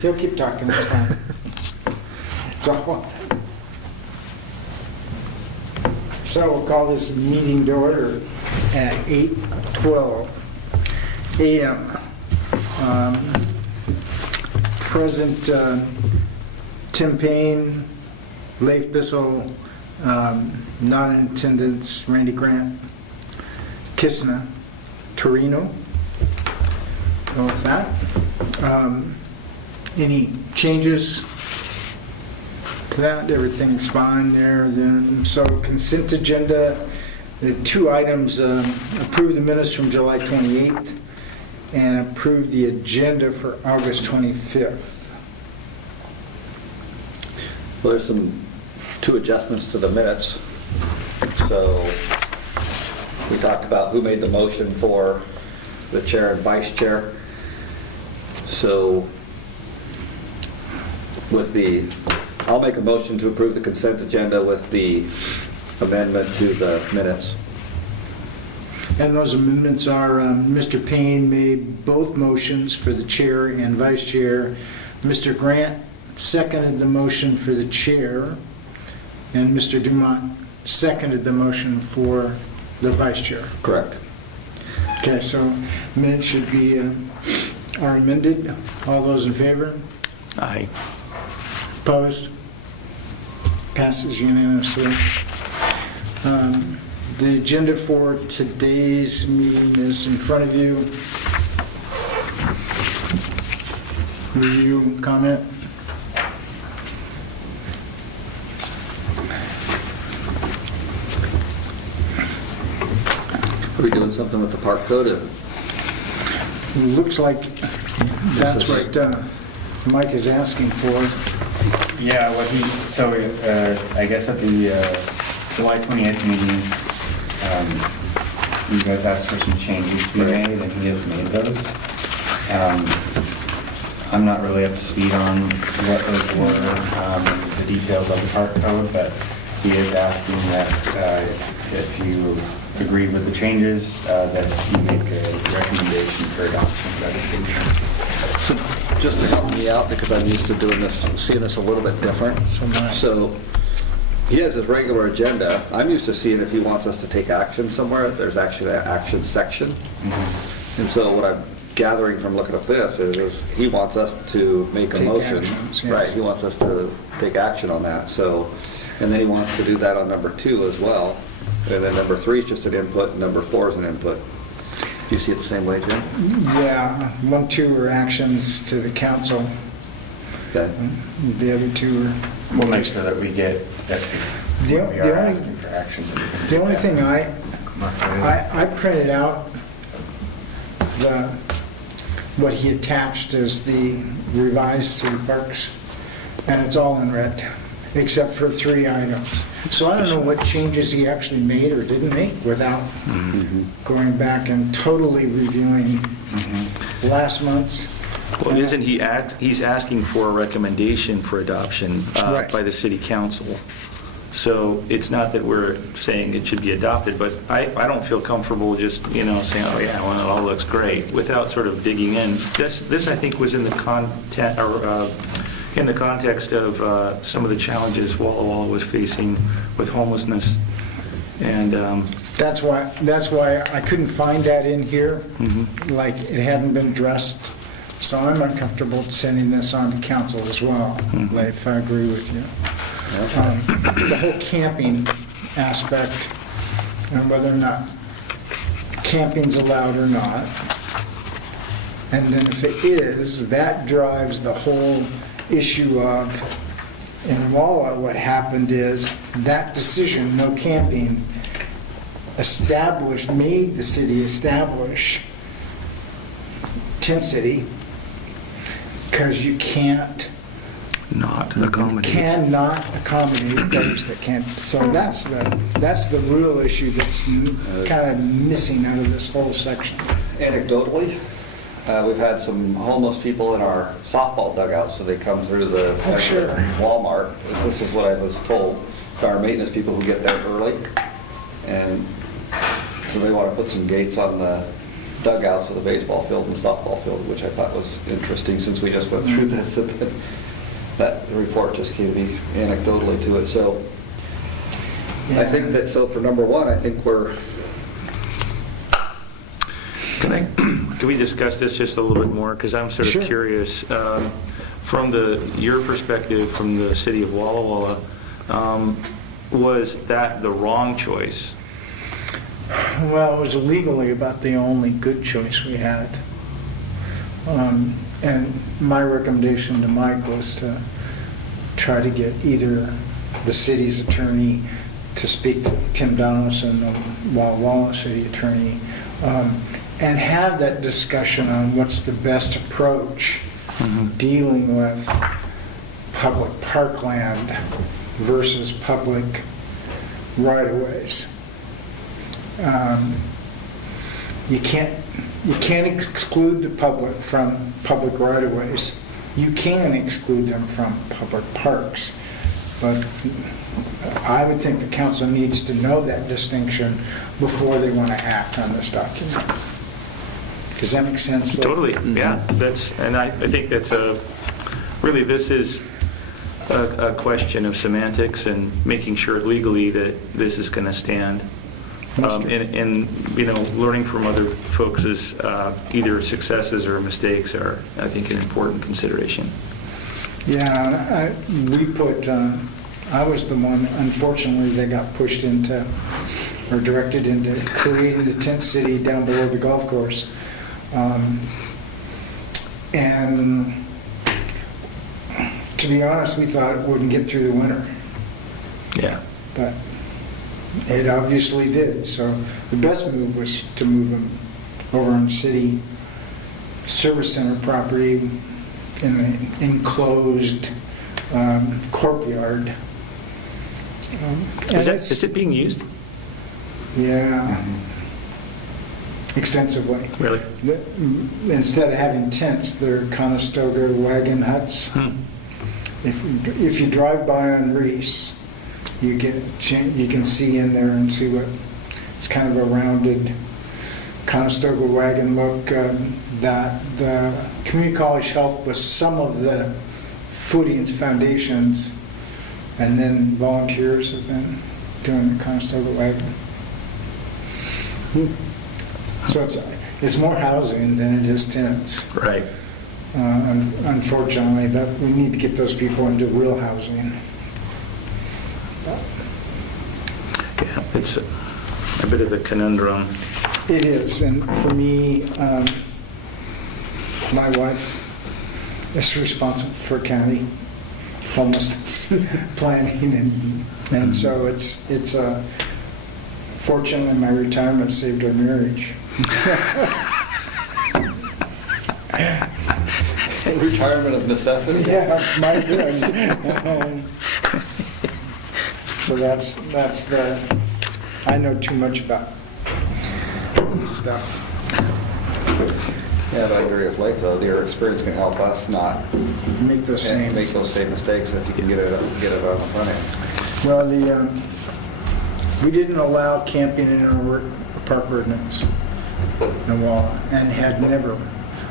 He'll keep talking, that's fine. So we'll call this meeting to order at 8:12 a.m. Present Tim Payne, Leif Bissell, not in attendance, Randy Grant, Kissna, Torino. Go with that. Any changes to that? Everything's fine there then. So consent agenda, the two items, approve the minutes from July 28th and approve the agenda for August 25th. Well, there's two adjustments to the minutes. So we talked about who made the motion for the chair and vice chair. So I'll make a motion to approve the consent agenda with the amendment to the minutes. And those amendments are, Mr. Payne made both motions for the chair and vice chair. Mr. Grant seconded the motion for the chair, and Mr. Dumont seconded the motion for the vice chair. Correct. Okay, so minutes should be, are amended. All those in favor? Aye. Opposed? Passes unanimously. The agenda for today's meeting is in front of you. Review, comment? Are we doing something with the park code? Looks like that's what Mike is asking for. Yeah, I guess at the July 28th meeting, you guys asked for some changes to be made, and he has made those. I'm not really up to speed on what those were, the details of the park code, but he is asking that if you agree with the changes, that you make a recommendation for adoption by the city. Just to help me out, because I'm used to doing this, seeing this a little bit different. So he has his regular agenda. I'm used to seeing if he wants us to take action somewhere, there's actually an action section. Mm-hmm. And so what I'm gathering from looking at this is he wants us to make a Take motion. actions, yes. Right, he wants us to take action on that. So, and then he wants to do that on number 2 as well. And then number 3 is just an input, and number 4 is an input. Do you see it the same way, Jim? Yeah, 1, 2 are actions to the council. Okay. The other 2 are... We'll make sure that we get, when we are asking for actions. The only thing I printed out what he attached as the revised city parks, and it's all in red, except for 3 items. So I don't know what changes he actually made or didn't make without going back and totally reviewing last month's. Well, isn't he's asking for a recommendation for adoption Right. by the city council. So it's not that we're saying it should be adopted, but I don't feel comfortable just, saying, oh yeah, well, it all looks great, without sort of digging in. This I think was in the content, or in the context of some of the challenges Walla Walla was facing with homelessness. And That's why I couldn't find that in here, like it hadn't been addressed. So I'm uncomfortable sending this on to council as well, Leif, I agree with you. The whole camping aspect, and whether or not camping's allowed or not. And then if it is, that drives the whole issue of, in Walla, what happened is that decision, no camping, made the city establish tent city, because you not accommodate. cannot accommodate those that can't. So that's the real issue that's kind of missing out of this whole section. Anecdotally, we've had some homeless people in our softball dugouts, so they come through the Sure. Walmart. This is what I was told. Our maintenance people who get there early, and so they want to put some gates on the dugouts of the baseball field and softball field, which I thought was interesting since we just went through this. That report just gave me anecdotally to it. So I think that, so for number one, I think we're... Can we discuss this just a little bit more? Because I'm sort of Sure. curious, from your perspective, from the city of Walla Walla, was that the wrong choice? Well, it was legally about the only good choice we had. And my recommendation to Mike was to try to get either the city's attorney to speak to Tim Donaldson, the Walla Walla city attorney, and have that discussion on what's the best approach dealing with public parkland versus public right-of-ways. You can't exclude the public from public right-of-ways. You can exclude them from public parks, but I would think the council needs to know that distinction before they want to act on this document. Does that make sense? Totally, yeah. And I think that's really, this is a question of semantics and making sure legally that this is going to stand. And learning from other folks' either successes or mistakes are, I think, an important consideration. Yeah, I was the one, unfortunately, that got pushed into, or directed into creating the tent city down below the golf course. And to be honest, we thought it wouldn't get through the winter, Yeah. but it obviously did. So the best move was to move them over on city service center property in the enclosed courtyard. Is it being used? Yeah, extensively. Really? Instead of having tents, they're Conestoga wagon huts. If you drive by on Reese, you can see in there and see what it's kind of a rounded Conestoga wagon look. That the community college helped with some of the footings, foundations, and then volunteers have been doing the Conestoga wagon. So it's more housing than it is tents. Right. Unfortunately, that we need to get those people into real housing. Yeah, it's a bit of a conundrum. It is, and for me, my wife is responsible for county homelessness planning, and so it's fortunately my retirement saved our marriage. Retirement of necessity? Yeah, my good. So that's the, I know too much about this stuff. Yeah, but I agree with Blake, though. Your experience can help us not Make those same. make those same mistakes if you can get it on the front end. Well, we didn't allow camping in our park ordinance in Walla, and had never.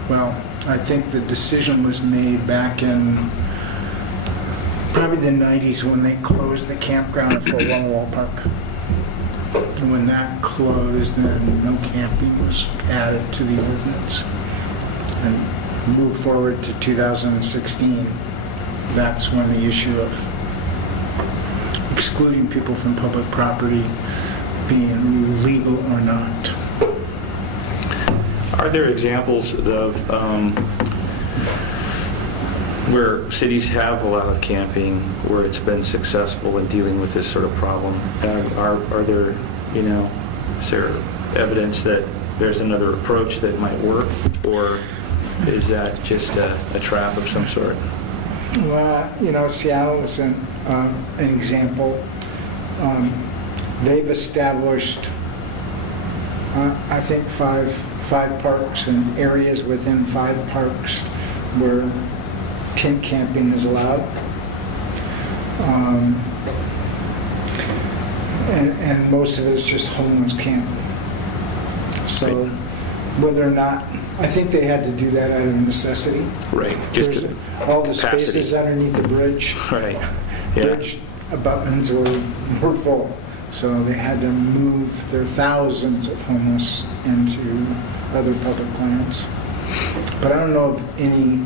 Well, I think the decision was made back in probably the 90s when they closed the campground for Walla Walla Park. And when that closed, then no camping was added to the ordinance. And moved forward to 2016, that's when the issue of excluding people from public property being legal or not. Are there examples of where cities have allowed camping, where it's been successful in dealing with this sort of problem? Are there, is there evidence that there's another approach that might work, or is that just a trap of some sort? Well, Seattle is an example. They've established, I think, five parks and areas within 5 parks where tent camping is allowed. And most of it is just homeless camp. So whether or not, I think they had to do that out of necessity. Right. There's to all the capacity. spaces underneath the bridge. Right, yeah. Bridge abutments were full, so they had to move their thousands of homeless into other public lands. But I don't know if any,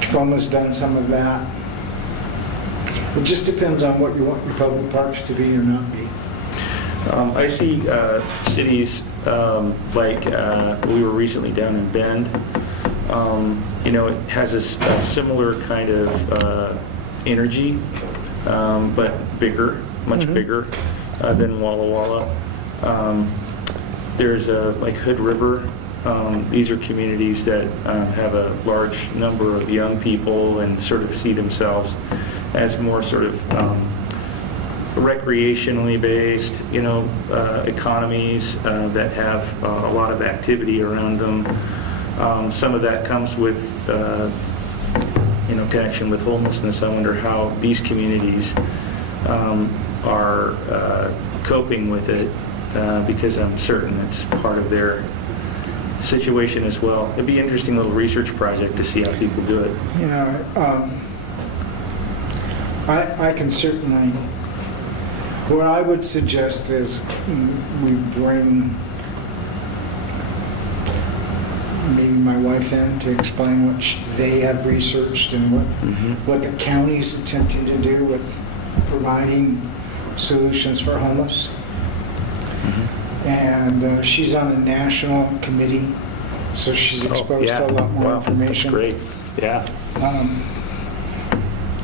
Tacoma's done some of that. It just depends on what you want your public parks to be or not be. I see cities like, we were recently down in Bend. It has a similar kind of energy, but bigger, much bigger than Walla Walla. There's like Hood River. These are communities that have a large number of young people and sort of see themselves as more sort of recreationally based, economies that have a lot of activity around them. Some of that comes with, connection with homelessness. I wonder how these communities are coping with it, because I'm certain it's part of their situation as well. It'd be an interesting little research project to see how people do it. I can certainly, what I would suggest is we bring maybe my wife in to explain what they have researched and what the county's attempting to do with providing solutions for homeless. And she's on a national committee, so she's exposed to a lot more information. That's great, yeah.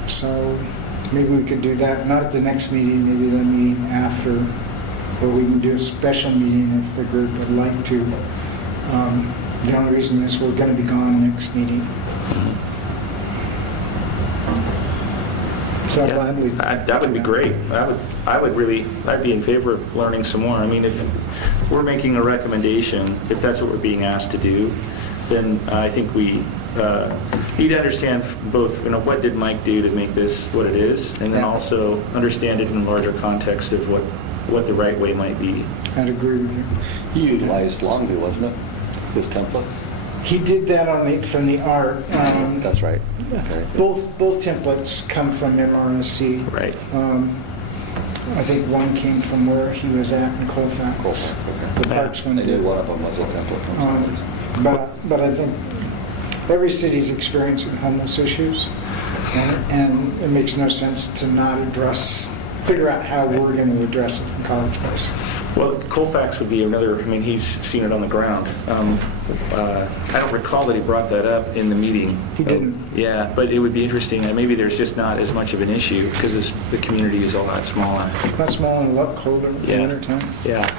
So maybe we could do that, not at the next meeting, maybe the meeting after, or we can do a special meeting if the group would like to. The only reason is we're going to be gone next meeting. So Yeah. gladly. That would be great. I'd be in favor of learning some more. I mean, if we're making a recommendation, if that's what we're being asked to do, then I think we need to understand both, what did Mike do to make this what it is, and then Yeah. also understand it in a larger context of what the right way might be. I'd agree with you. He utilized Longview, wasn't it? His template? He did that from the art. That's right. Okay. Both templates come from MRSC. Right. I think one came from where he was at in Colfax. The Yeah. Parks one They did did. one of them was a template. But I think every city's experiencing homeless issues, and it makes no sense to not figure out how we're going to address it in College Place. Well, Colfax would be another, he's seen it on the ground. I don't recall that he brought that up in the meeting. He didn't. Yeah, but it would be interesting, maybe there's just not as much of an issue because the community is a lot smaller. Not small and a lot colder in the Yeah. wintertime. Yeah.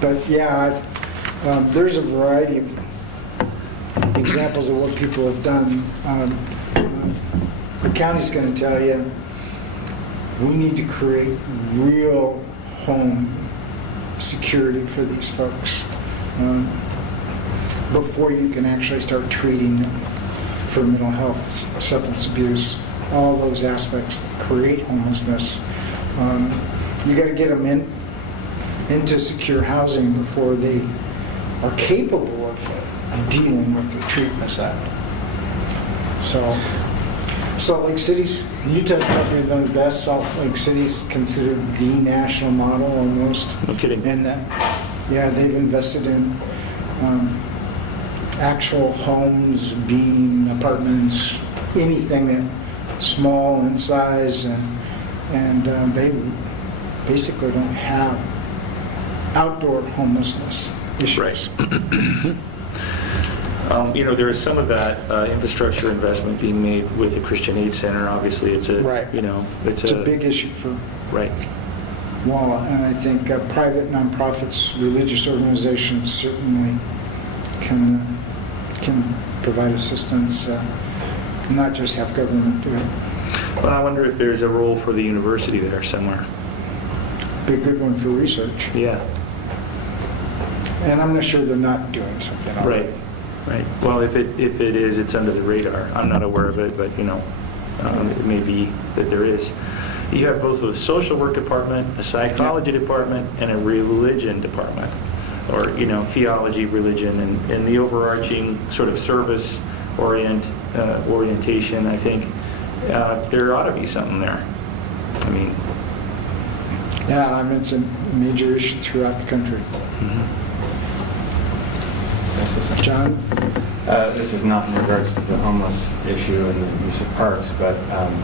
But yeah, there's a variety of examples of what people have done. The county's going to tell you, we need to create real home security for these folks before you can actually start treating them for mental health, substance abuse, all those aspects that create homelessness. You got to get them into secure housing before they are capable of dealing with the treatment side. So Salt Lake City's, Utah's probably one of the best. Salt Lake City's considered the national model almost. No kidding. And that, yeah, they've invested in actual homes, being apartments, anything that small in size, and they basically don't have outdoor homelessness issues. Right. There is some of that infrastructure investment being made with the Christian Aid Center. Obviously, it's a, Right. it's a big issue for Right. WALA, and I think private nonprofits, religious organizations certainly can provide assistance, not just have government do it. But I wonder if there's a role for the university there somewhere. Be a good one for research. Yeah. And I'm not sure they're not doing something already. Right. Well, if it is, it's under the radar. I'm not aware of it, but it may be that there is. You have both a social work department, a psychology department, and a religion department. or, theology, religion, and the overarching sort of service orientation, I think there ought to be something there. I mean, Yeah, I mean, it's a major issue throughout the country. John? This is not in regards to the homeless issue and the use of parks, but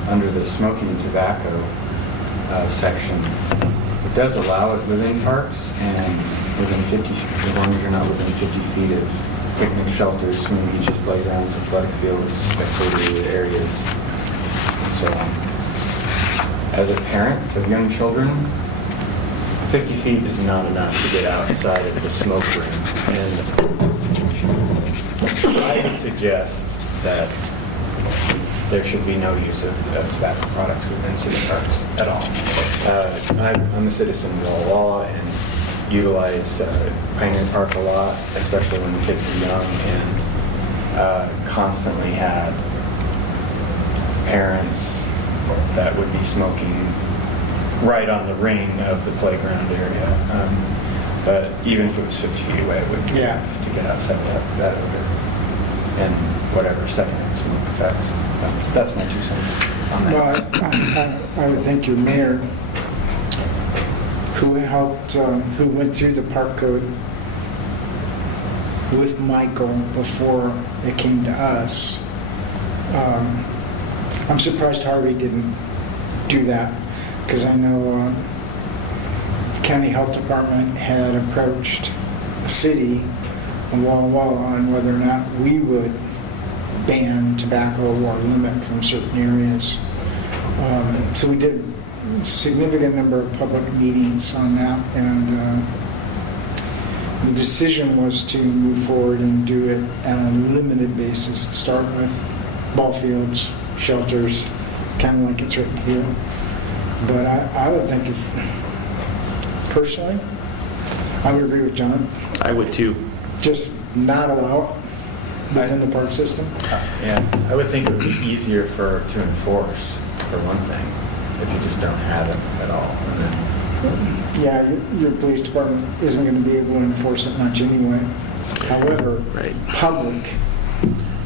under the smoking and tobacco section, it does allow it within parks and within 50, as long as you're not within 50 feet of picnic shelters, swimming beaches, playgrounds, athletic fields, spectator areas, and so on. As a parent of young children, 50 feet is not enough to get outside of the smoke ring. And I would suggest that there should be no use of tobacco products within city parks at all. I'm a citizen of the law and utilize Pioneer Park a lot, especially when the kids were young, and constantly had parents that would be smoking right on the ring of the playground area. But even if it was 50 feet away, it would be Yeah. to get outside that odor and whatever secondhand smoke effects. That's my 2 cents on that. Well, I would think your mayor, who helped, who went through the park code with Michael before it came to us, I'm surprised Harvey didn't do that, because I know the county health department had approached the city of Walla Walla on whether or not we would ban tobacco or limit from certain areas. So we did a significant number of public meetings on that, and the decision was to move forward and do it on a limited basis, to start with ball fields, shelters, kind of like it's written here. But I would think personally, I would agree with John, I would too. just not allow it within the park system. Yeah, I would think it would be easier to enforce, for one thing, if you just don't have it at all. And then, Yeah, your police department isn't going to be able to enforce it much anyway. However, Right. public,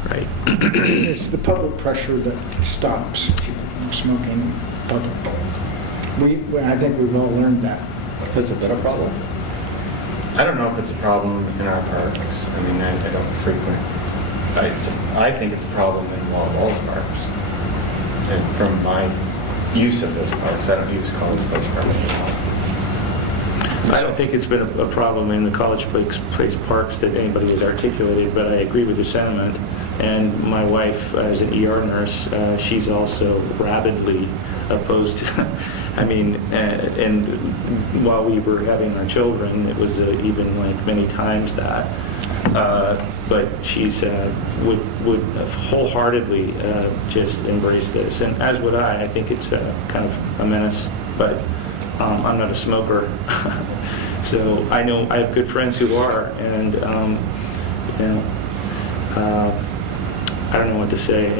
Right. it's the public pressure that stops people from smoking public. I think we've all learned that. Has it been a problem? I don't know if it's a problem in our parks. I mean, I don't frequent. I think it's a problem in Walla Walla's parks. And from my use of those parks, I don't use College Place Park at all. I don't think it's been a problem in the College Place parks that anybody has articulated, but I agree with the sentiment. And my wife, as an ER nurse, she's also rabidly opposed to, I mean, and while we were having our children, it was even like many times that. But she's would wholeheartedly just embrace this, and as would I. I think it's kind of a menace, but I'm not a smoker. So I know I have good friends who are, and I don't know what to say.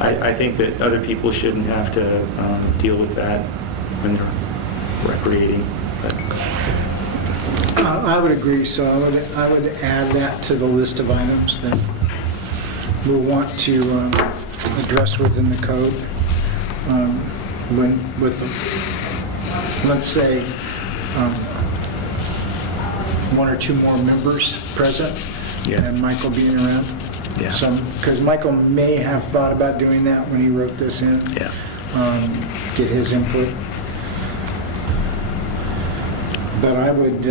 I think that other people shouldn't have to deal with that when they're recreating. But I would agree, so I would add that to the list of items that we'll want to address within the code. With, let's say, 1 or 2 more members present, Yeah. and Michael being around. Yeah. So, because Michael may have thought about doing that when he wrote this in. yeah. Get his input. But I would,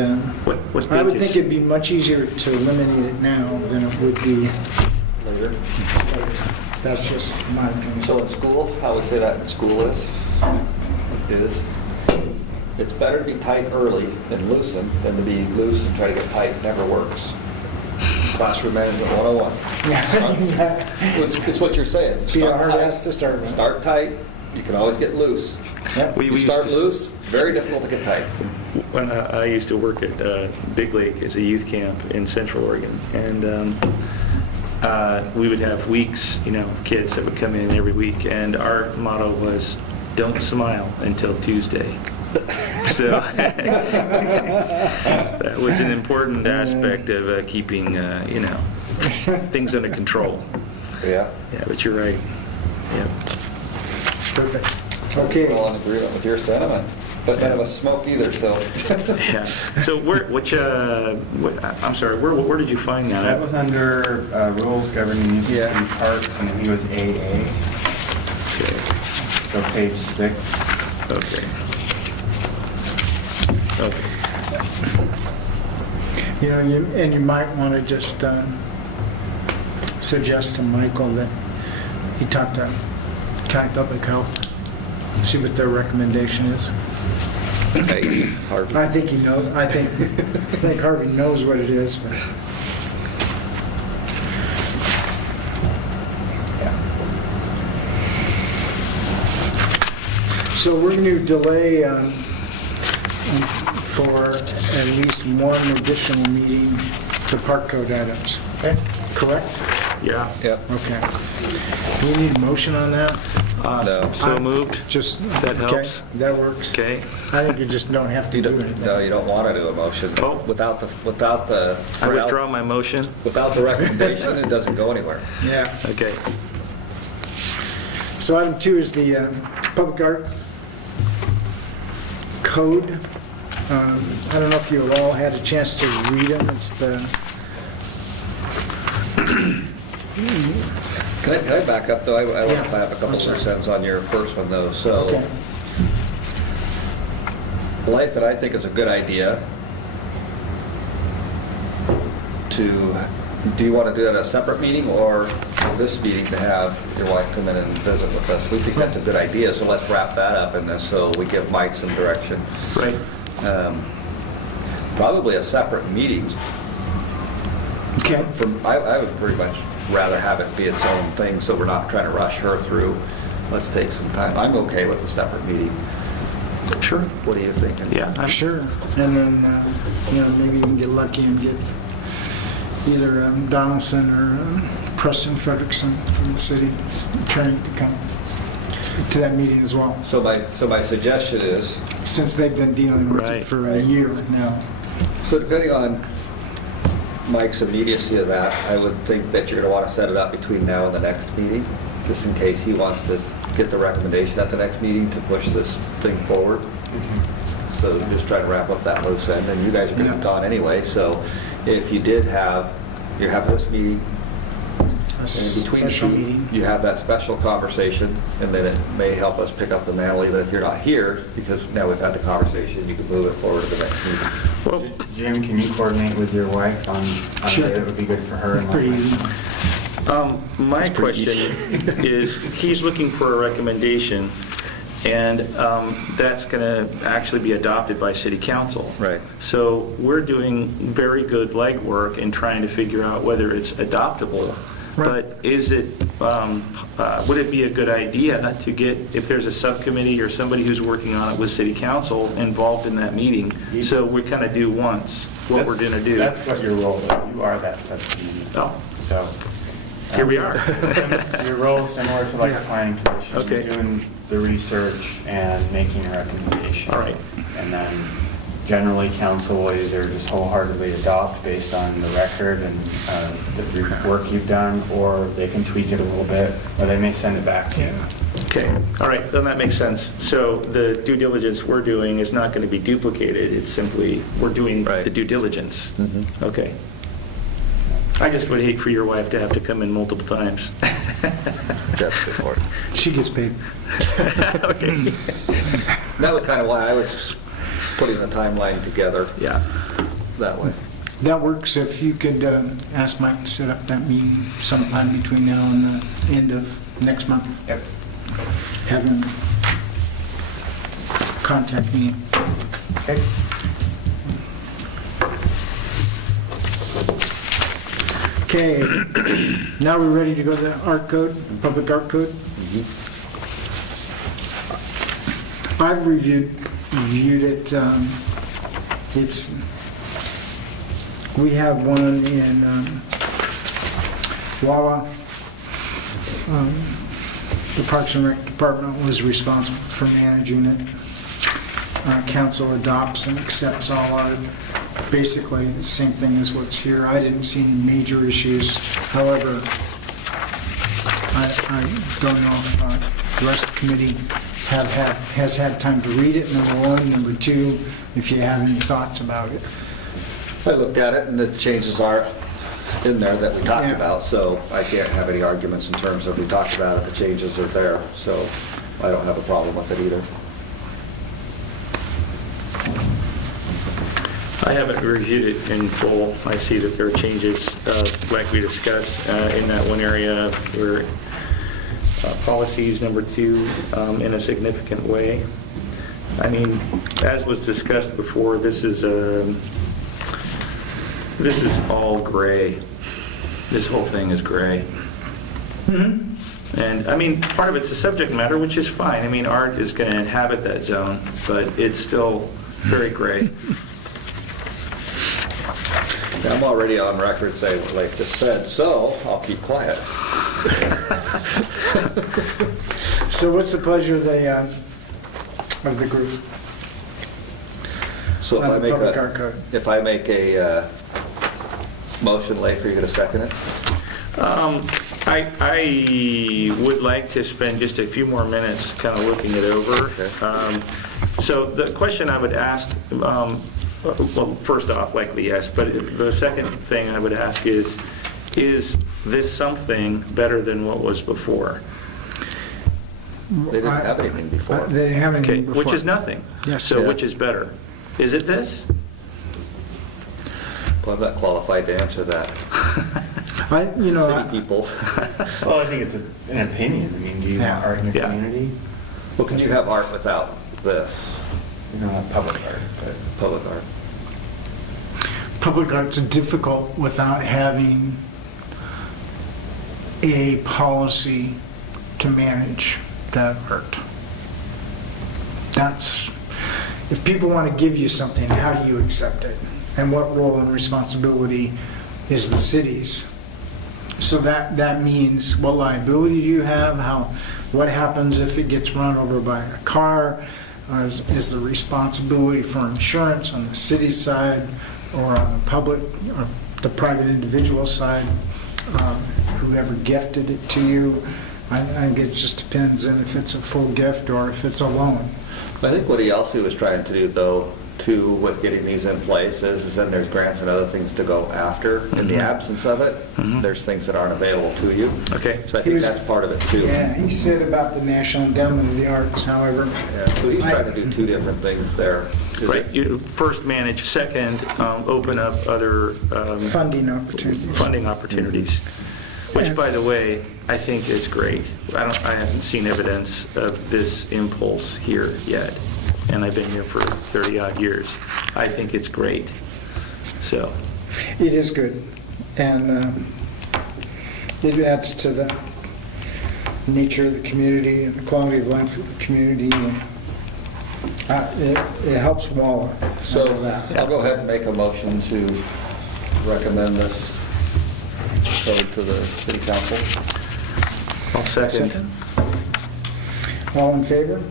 What I would date think is- it'd be much easier to eliminate it now than it would be Later. later. That's just my opinion. So in school, how would say that in school is it's better to be tight early and loosen than to be loose and try to get tight. Never works. Classroom management 101. It's what you're saying. Be a Start hard tight. ass to start with. Start tight. You can always get loose. Yep. We You used start to- loose, very difficult to get tight. When I used to work at Big Lake as a youth camp in Central Oregon, and we would have weeks, kids that would come in every week, and our motto was, don't smile until Tuesday. So that was an important aspect of keeping, things under control. Yeah. Yeah, but you're right. Yeah. Perfect. We're Okay. all in agreement with your sentiment, but none of us smoke either, so. Yeah. So I'm sorry, where did you find that? That was under rules governing use of Yeah. city parks, and I think it was AA, Okay. so page 6. Okay. Okay. And you might want to just suggest to Michael that he talk to County Public Health, see what their recommendation is. Hey, Harvey. I think he knows, I think Harvey knows what it is, but so we're going to delay for at least one additional meeting to park code items. Okay. Correct? Yeah. Yep. Okay. Do we need a motion on that? No. So moved. Just, That okay, helps. that works. Okay. I think you just don't have to You do don't, anything. no, you don't want to do a motion. Oh. Without the I withdraw my motion. without the recommendation, it doesn't go anywhere. Yeah. Okay. So item 2 is the public art code. I don't know if you all had a chance to read them. It's the, Can I back up, though? I want Yeah. to have a couple I'm more sorry. cents on your first one, though. So, okay. Life, that I think is a good idea to, do you want to do it at a separate meeting or this meeting to have your wife come in and visit with us? We think that's a good idea, so let's wrap that up in this so we give Mike some direction. Right. Probably a separate meeting. Okay. I would pretty much rather have it be its own thing so we're not trying to rush her through. Let's take some time. I'm okay with a separate meeting. Sure. What are you thinking? Yeah. Sure. And then, maybe you can get lucky and get either Donaldson or Preston Frederickson from the city attorney to come to that meeting as well, So my suggestion is, since they've been dealing with it Right. for a year now. so depending on Mike's immediacy of that, I would think that you're going to want to set it up between now and the next meeting, just in case he wants to get the recommendation at the next meeting to push this thing forward. So just try to wrap up that loose end, and you guys are going to be Yeah. gone anyway, so if you did have, you have this meeting, A and in between the special two, meeting. you have that special conversation, and then it may help us pick up the mantle even if you're not here, because now we've had the conversation, you can move it forward to the next meeting. Well, Jim, can you coordinate with your wife on a Sure. day that would be good for her? and Pretty Mike? easy. my pretty question is, he's looking for a recommendation, and that's going to actually be adopted by city council. Right. So we're doing very good legwork in trying to figure out whether it's adoptable. Right. But is it, would it be a good idea to get, if there's a subcommittee or somebody who's working on it with city council involved in that meeting? So we kind of do once what we're going to do. That's what your role is. You are that subcommittee. Oh, So. here we are. So your role is similar to like a planning commission. Okay. Doing the research and making a recommendation. All right. And then generally council will either just wholeheartedly adopt based on the record and the work you've done, or they can tweak it a little bit, or they may send it back to you. Okay, all right, then that makes sense. So the due diligence we're doing is not going to be duplicated, it's simply, we're doing Right. the due diligence. Okay. I just would hate for your wife to have to come in multiple times. That's good for it. She gets paid. Okay. That was kind of why I was putting the timeline together Yeah. that way. That works. If you could ask Mike to set up that meeting sometime between now and the end of next month. Yep. Have him contact me. Okay. Okay, now we're ready to go to the art code, public art code. I've reviewed it. It's, we have one in Walla. The Parks and Rec Department was responsible for managing it. council adopts and accepts all our, basically the same thing as what's here. I didn't see any major issues. However, I don't know if the rest of the committee has had time to read it, number one. Number two, if you have any thoughts about it. I looked at it, and the changes are in there that we talked Yeah. about, so I can't have any arguments in terms of we talked about it, the changes are there, so I don't have a problem with it either. I haven't reviewed it in full. I see that there are changes, like we discussed, in that one area where policies number 2 in a significant way. I mean, as was discussed before, this is all gray. This whole thing is gray. And I mean, part of it's a subject matter, which is fine. I mean, art is going to inhabit that zone, but it's still very gray. I'm already on record saying what Leif just said, so I'll keep quiet. So what's the pleasure of the group? So On the public art code. if I make a motion, Leif, are you going to second it? I would like to spend just a few more minutes kind of looking it over. Okay. So the question I would ask, well, first off, likely yes, but the second thing I would ask is this something better than what was before? They didn't have anything before. They didn't have Okay, anything before. which is nothing. Yes. So Yeah. which is better? Is it this? Well, I'm not qualified to answer that. City people. Well, I think it's an opinion. I mean, do you Yeah. want art in the Yeah. community? Well, can you have art without this, You don't have public art, but public art? Public art's difficult without having a policy to manage that art. That's, if people want to give you something, how do you accept it? And what role and responsibility is the city's? So that means what liability do you have? What happens if it gets run over by a car? Is the responsibility for insurance on the city side or on the public or the private individual side? Whoever gifted it to you? I think it just depends on if it's a full gift or if it's a loan. I think what he also was trying to do, though, too, with getting these in place is then there's grants and other things to go after. In the absence of it, there's things that aren't available to you. Okay. So I He think was- that's part of it, too. Yeah, he said about the National Endowment of the Arts, however. Yeah, so he's trying to do two different things there. Is Right, it- you first manage, second, open up other Funding opportunities. funding opportunities, which, by the way, I think is great. I haven't seen evidence of this impulse here yet, and I've been here for 30-odd years. I think it's great, so. It is good, and it adds to the nature of the community and the quality of life of the community. And it helps Waller. So I know that. I'll go ahead and make a motion to recommend this code to the city council. I'll second. All in favor?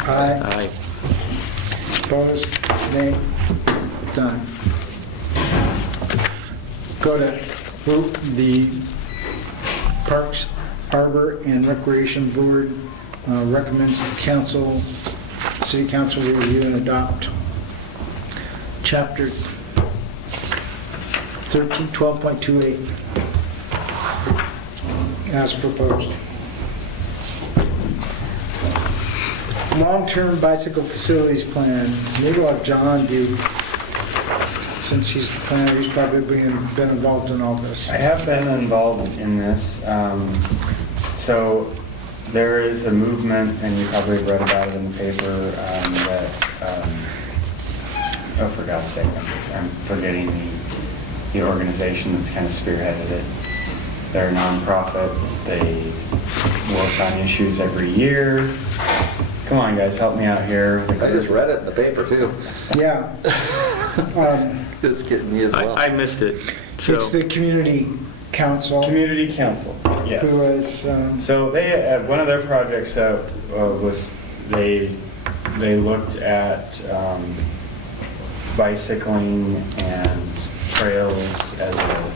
Aye. Aye. Opposed? Nay? Done. Go to the Parks, Arbor, and Recreation Board recommends the council, city council review and adopt chapter 12.28 as proposed. Long-term bicycle facilities plan. Maybe we'll have John do, since he's the planner, he's probably been involved in all this. I have been involved in this. So there is a movement, and you probably read about it in the paper, oh, for God's sake, I'm forgetting the organization that's kind of spearheaded it. They're a nonprofit. They work on issues every year. Come on, guys, help me out here. I just read it in the paper, too. Yeah. It's getting me as well. I missed it, so. It's the community council Community Council, yes. who is, So they, one of their projects was they they looked at bicycling and trails as an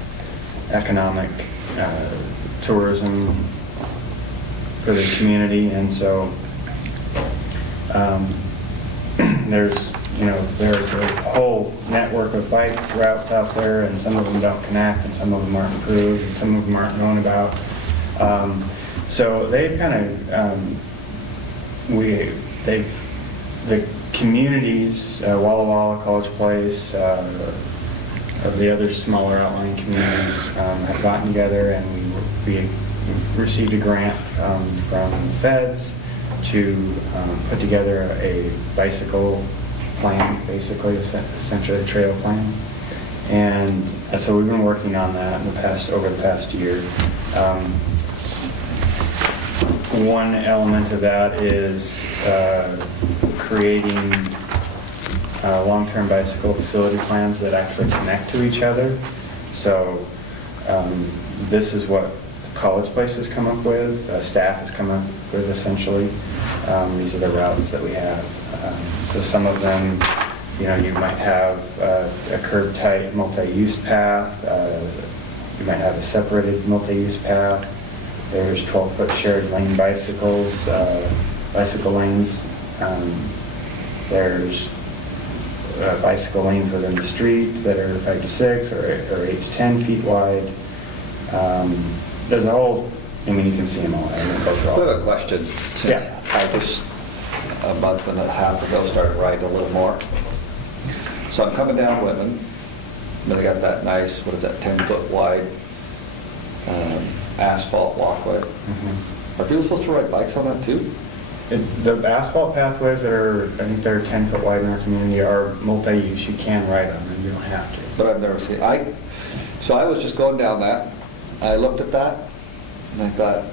economic tourism for the community, and so there's a whole network of bike routes out there, and some of them don't connect, and some of them aren't improved, and some of them aren't known about. So they've kind of the communities, Walla Walla, College Place, of the other smaller outlying communities have gotten together, and we received a grant from the feds to put together a bicycle plan, basically, essentially a trail plan. And so we've been working on that over the past year. One element of that is creating long-term bicycle facility plans that actually connect to each other. So this is what College Place has come up with, staff has come up with, essentially. These are the routes that we have. So some of them, you might have a curb-tight multi-use path. You might have a separated multi-use path. There's 12-foot shared lane bicycles, bicycle lanes. There's a bicycle lanes within the street that are 5 to 6 or 8 to 10 feet wide. There's a whole, you can see them all. I I have a question. Since Yeah. I just, a month and a half ago, started riding a little more. So I'm coming down Whitman, and they got that nice, 10-foot wide asphalt walkway. Are people supposed to ride bikes on that too? The asphalt pathways that are, I think they're 10 foot wide in our community, are multi-use. You can ride on them, you don't have to. But I've never seen, so I was just going down that, I looked at that, and I thought,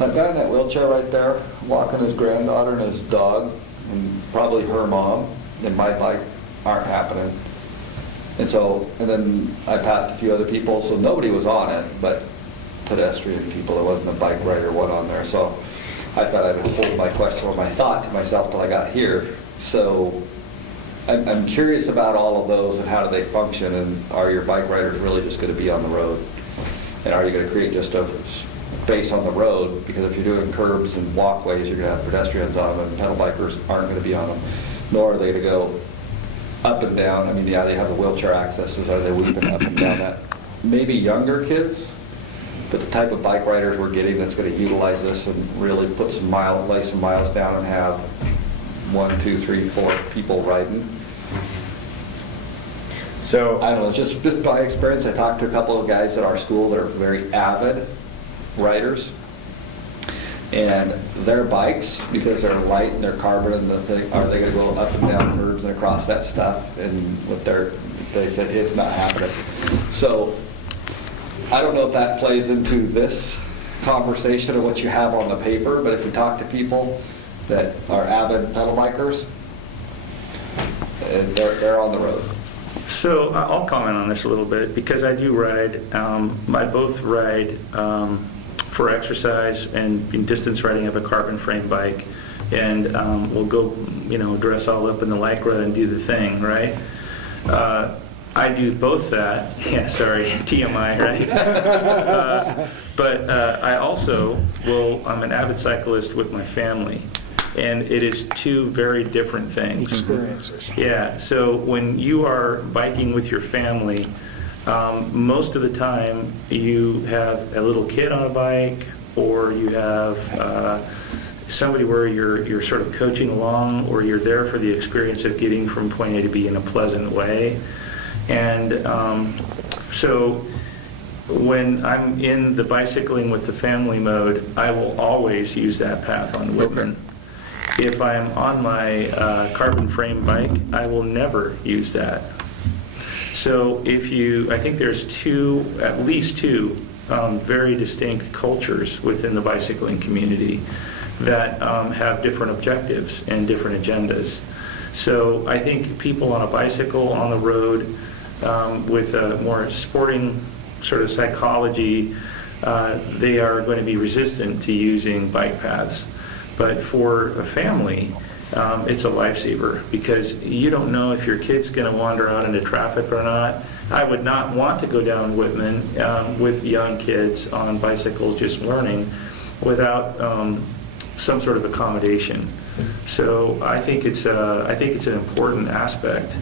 that guy in that wheelchair right there, walking his granddaughter and his dog, and probably her mom, and my bike aren't happening. And then I passed a few other people, so nobody was on it, but pedestrian people, there wasn't a bike rider one on there, so I thought I would hold my question or my thought to myself till I got here. So I'm curious about all of those and how do they function, and are your bike riders really just going to be on the road? And are you going to create just a space on the road? Because if you're doing curbs and walkways, you're going to have pedestrians on them, and pedal bikers aren't going to be on them, nor are they going to go up and down. Yeah, they have the wheelchair accesses. Are they weaving up and down that? Maybe younger kids, but the type of bike riders we're getting that's going to utilize this and really lay some miles down and have 1, 2, 3, 4 people riding. So I don't know, it's just by experience. I talked to a couple of guys at our school that are very avid riders, and their bikes, because they're light and they're carbon and the thing, are they going to go up and down curbs and across that stuff? And they said it's not happening. So I don't know if that plays into this conversation of what you have on the paper, but if you talk to people that are avid pedal bikers, they're on the road. So I'll comment on this a little bit because I do ride. I both ride for exercise and in distance riding. I have a carbon frame bike, and we'll go, dress all up in the Lycra and do the thing, right? I do both that. Yeah, sorry, TMI, right? But I also I'm an avid cyclist with my family. And it is two very different things. Experiences. Yeah, so when you are biking with your family, most of the time you have a little kid on a bike, or you have somebody where you're sort of coaching along, or you're there for the experience of getting from point A to B in a pleasant way. And so when I'm in the bicycling with the family mode, I will always use that path on Whitman. If I'm on my carbon frame bike, I will never use that. So I think there's at least two very distinct cultures within the bicycling community that have different objectives and different agendas. So I think people on a bicycle on the road with a more sporting sort of psychology, they are going to be resistant to using bike paths. But for a family, it's a lifesaver, because you don't know if your kid's going to wander out into traffic or not. I would not want to go down Whitman with young kids on bicycles just learning without some sort of accommodation. So I think it's an important aspect.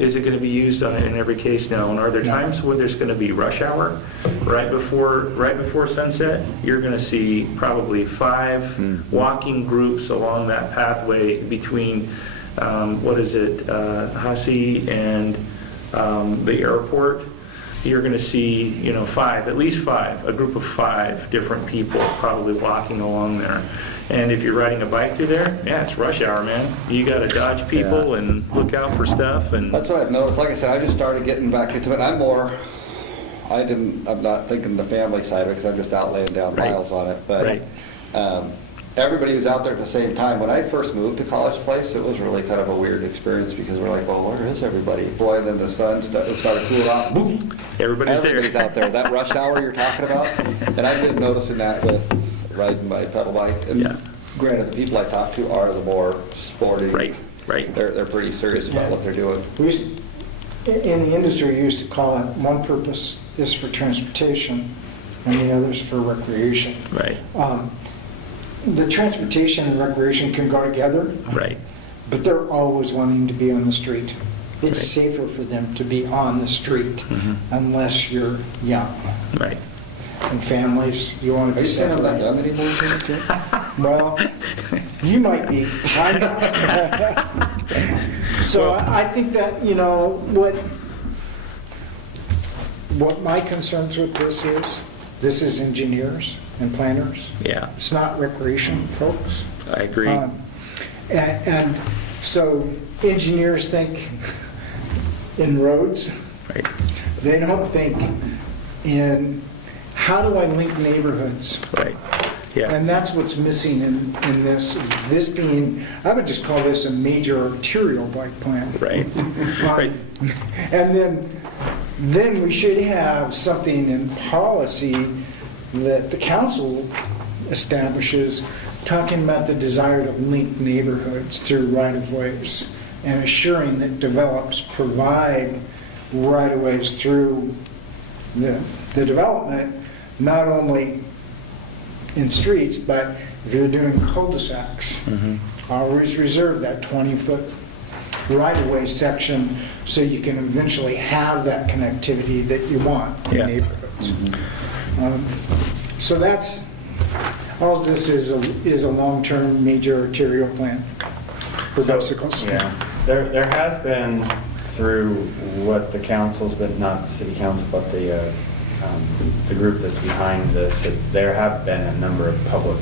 Is it going to be used in every case? No. And are there times when there's going to be rush hour right before sunset? You're going to see probably 5 walking groups along that pathway between Hussey and the airport. You're going to see, 5, at least 5, a group of 5 different people probably walking along there. And if you're riding a bike through there, yeah, it's rush hour, man. You got to dodge people and look out for stuff. And That's what I've noticed. Like I said, I just started getting back into it. I'm not thinking the family side of it, because I'm just out laying down miles on it. But everybody was out there at the same time. When I first moved to College Place, it was really kind of a weird experience, because we're like, well, where is everybody? Boy, and then the sun started cooling off. Boom! everybody's out there. That rush hour you're talking about. And I've been noticing that with riding my pedal bike. And granted, the people I talk to are the more sporty. Right. They're pretty serious about what they're doing. In the industry, we used to call it one purpose is for transportation and the other's for recreation. Right. The transportation and recreation can go together. Right. But they're always wanting to be on the street. It's safer for them to be on the street unless you're young. Right. And families, you want to Are be you saying I'm not separated. young anymore, Jim? Well, you might be. So I think that, what my concerns with this is engineers and planners. Yeah, It's not recreation, folks. I agree. And so engineers think in roads. Right. They don't think in how do I link neighborhoods? Right. Yeah. And that's what's missing in this. This being, I would just call this a major arterial bike plan. Right. Right. And then we should have something in policy that the council establishes, talking about the desire to link neighborhoods through right-of-ways and assuring that developers provide right-of-ways through the development, not only in streets, but if you're doing cul-de-sacs, always reserve that 20-foot right-of-way section so you can eventually have that connectivity that you want in neighborhoods. So that's, all this is a long-term major arterial plan for bicycles. Yeah, there has been, through what the council's been, not the city council, but the group that's behind this, there have been a number of public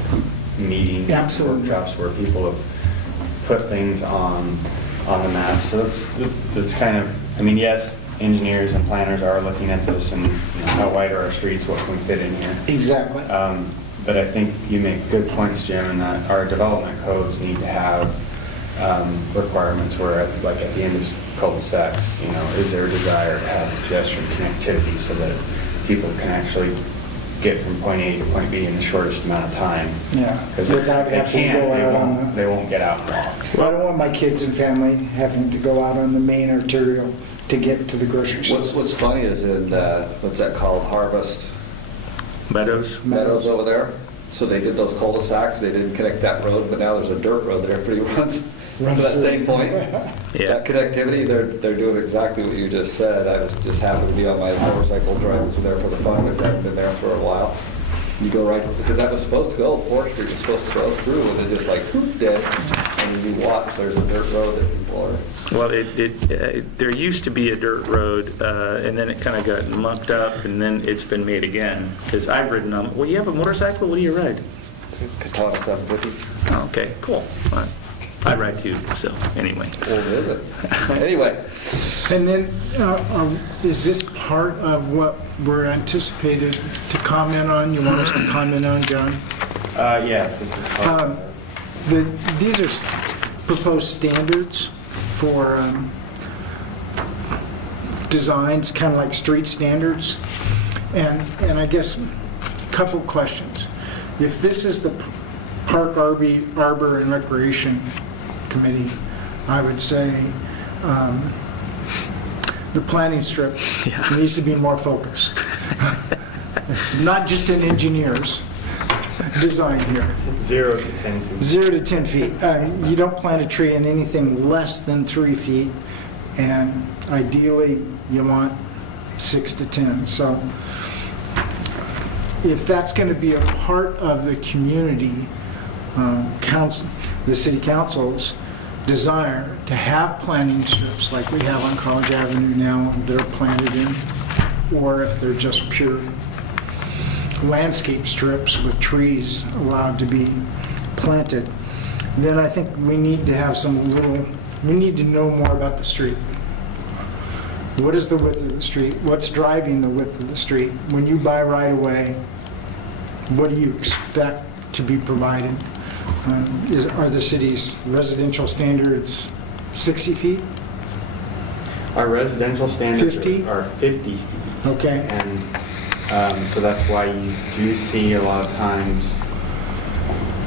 meetings, workshops where people have put things on the map. So that's kind of, yes, engineers and planners are looking at this and how wide are our streets, what can we fit in here. Exactly. But I think you make good points, Jim, in that our development codes need to have requirements where, like at the end of cul-de-sacs, is there a desire to have pedestrian connectivity so that people can actually get from point A to point B in the shortest amount of time. Yeah. Because if they can't, they won't get out and walk. Well, I don't want my kids and family having to go out on the main arterial to get to the grocery store. What's funny is in, what's that called, Harvest Meadows. Meadows over there. So they did those cul-de-sacs, they didn't connect that road, but now there's a dirt road that everybody runs to that through. same point. Yeah. That connectivity, they're doing exactly what you just said. I was just happened to be on my motorcycle driving through there for the fun of it. I've been there for a while. You go right, because that was supposed to go, 4th Street was supposed to go through, and it just like, whoop, dead. And you watch, there's a dirt road that people are. Well, there used to be a dirt road, and then it kind of got mucked up, and then it's been made again. Because I've ridden on, well, you have a motorcycle? What do you ride? Katana 750. Oh, okay, cool. All right. I ride too, so anyway. Old is it? Anyway. And then, is this part of what we're anticipated to comment on? You want us to comment on, John? Yes, this is part of These are proposed standards for designs, kind of like street standards. And I guess a couple questions. If this is the Park, Arbor, and Recreation committee, I would say the planning strip needs to be more focused. Not just an engineer's design here. 0 to 10 feet. 0 to 10 feet. You don't plant a tree in anything less than 3 feet, and ideally, you want 6 to 10. So if that's going to be a part of the community council, the city council's desire to have planting strips like we have on College Avenue now, they're planted in, or if they're just pure landscape strips with trees allowed to be planted, then I think we need to have we need to know more about the street. What is the width of the street? What's driving the width of the street? When you buy right away, what do you expect to be provided? Are the city's residential standards 60 feet? Our residential standards 50? are 50 feet. Okay. And so that's why you do see a lot of times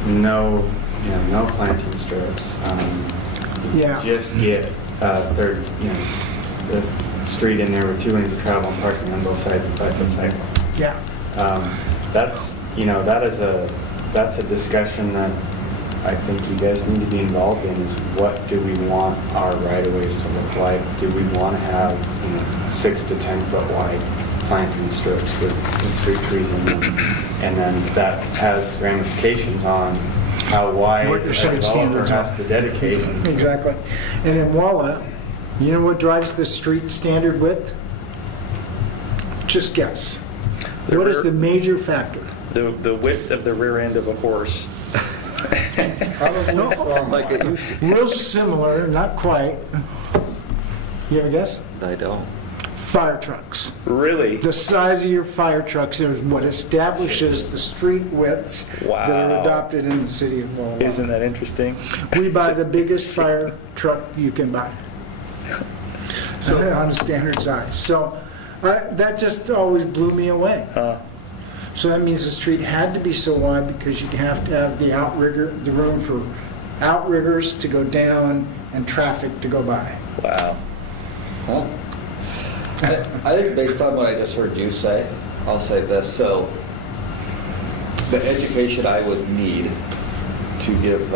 no planting strips. Yeah. Just get the street in there with 2 lanes of travel and parking on both sides of 5-foot sidewalks. Yeah. That's a discussion that I think you guys need to be involved in, is what do we want our right-of-ways to look like? Do we want to have 6 to 10 foot wide planting strips with street trees in them? And then that has ramifications on how wide What your a street developer standards has are. to dedicate. Exactly. And in Walla, you know what drives the street standard width? Just guess. The What is rear- the major factor? The width of the rear end of a horse. Like it used to. Real similar, not quite. You have a guess? I don't. Fire trucks. Really? The size of your fire trucks is what establishes the street widths that are Wow. adopted in the city of Walla Walla. Isn't that interesting? We buy the biggest fire truck you can buy. On a standard size. So that just always blew me away. So that means the street had to be so wide because you have to have the room for outriggers to go down and traffic to go by. Wow. Huh? I think based on what I just heard you say, I'll say this. So the education I would need to give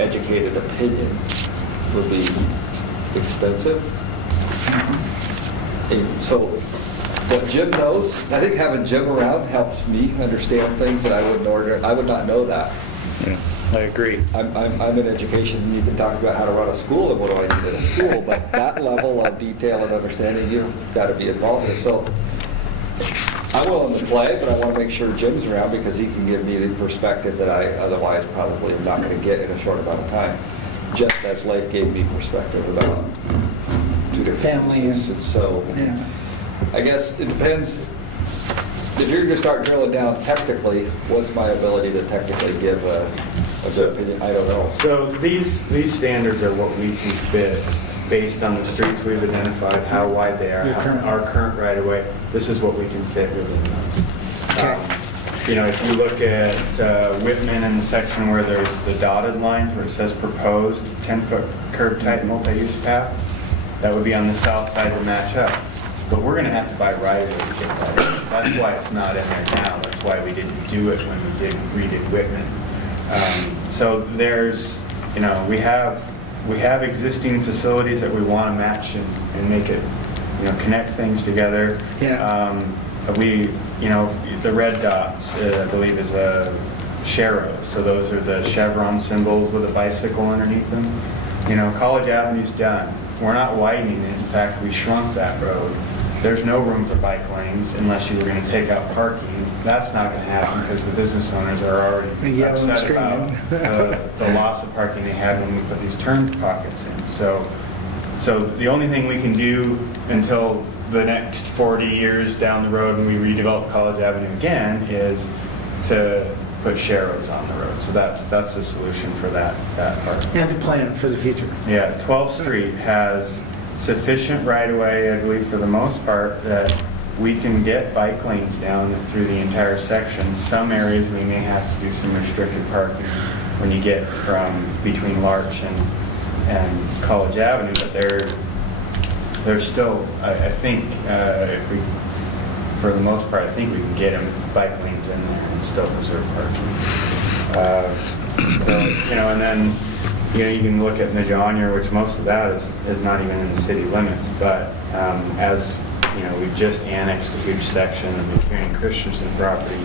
educated opinion would be extensive. And so what Jim knows, I think having Jim around helps me understand things that I would not know that. Yeah, I agree. I'm in education, and you can talk about how to run a school and what do I need in a school, but that level of detail and understanding, you've got to be involved in. So I'm willing to play, but I want to make sure Jim's around because he can give me the perspective that I otherwise probably am not going to get in a short amount of time. Just as life gave me perspective about two different Family pieces. And so Yeah. I guess it depends. If you're going to start drilling down technically, what's my ability to technically give a good opinion? I don't know. So these standards are what we can fit based on the streets we've identified, how wide they are, Your current. our current right-of-way. This is what we can fit within those. Okay. If you look at Whitman in the section where there's the dotted line where it says proposed 10-foot curb type multi-use path, that would be on the south side to match up. But we're going to have to buy right-of-way to get that in. That's why it's not in there now. That's why we didn't do it when we redid Whitman. So there's, we have existing facilities that we want to match and make it, connect things together. Yeah. The red dots, I believe, is a Sharrow. So those are the chevron symbols with a bicycle underneath them. College Avenue's done. We're not widening it. In fact, we shrunk that road. There's no room for bike lanes unless you were going to take out parking. That's not going to happen because the business owners are already Yelling and upset about the loss of parking they had when we put these turn pockets in. So the only thing we can do until the next 40 years down the road when we redevelop College Avenue again is to put Sharrows on the road. So that's the solution for that part. And to plan for the future. Yeah, 12th Street has sufficient right-of-way, I believe, for the most part, that we can get bike lanes down through the entire section. Some areas we may have to do some restricted parking when you get from between Larch and College Avenue, but they're still, I think, if we, for the most part, I think we can get them bike lanes in there and still preserve parking. So, and then, you can look at Najonier, which most of that is not even in the city limits, but as, we just annexed a huge section of the McKinney Christensen property,